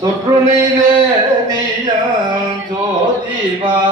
சொற்று நீரே நீயாம் ஜோதிவானவன்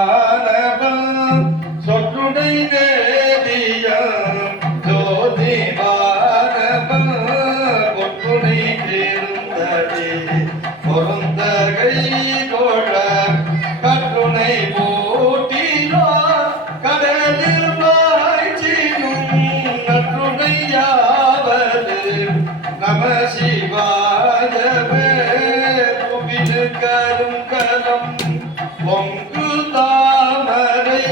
கரம் பொங்கு தாமரை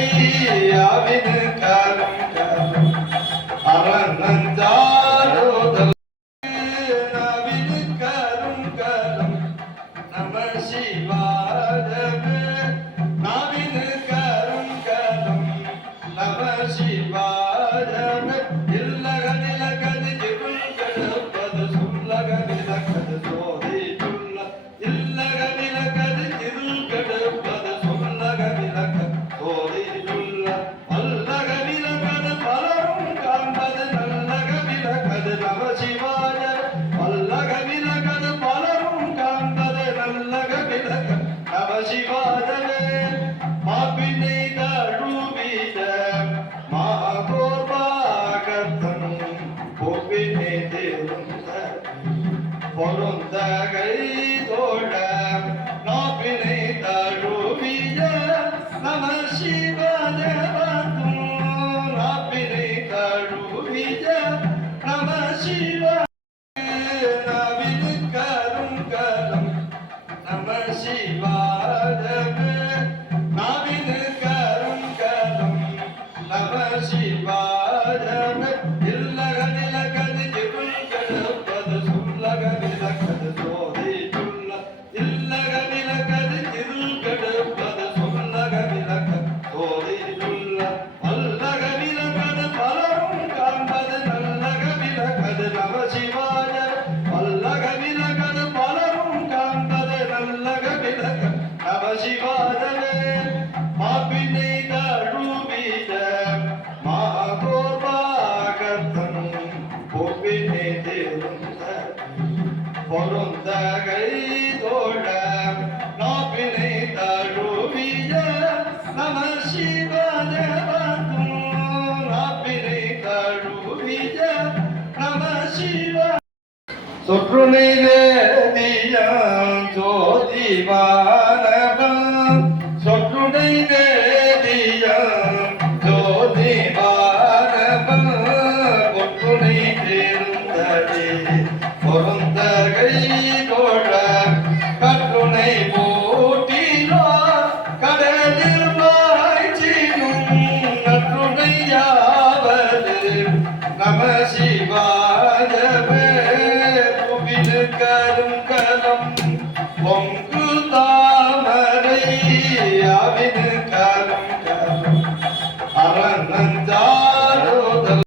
அவின் பொருந்த கை தோழ நோக்கினை தழுவிய நம சிவ பொருந்தகை தோழ நோக்கினை தழுவிய நம சிவதேவன் நோக்கினை தழுவிய நம சிவ சுற்றுநிலை ஜோதிவா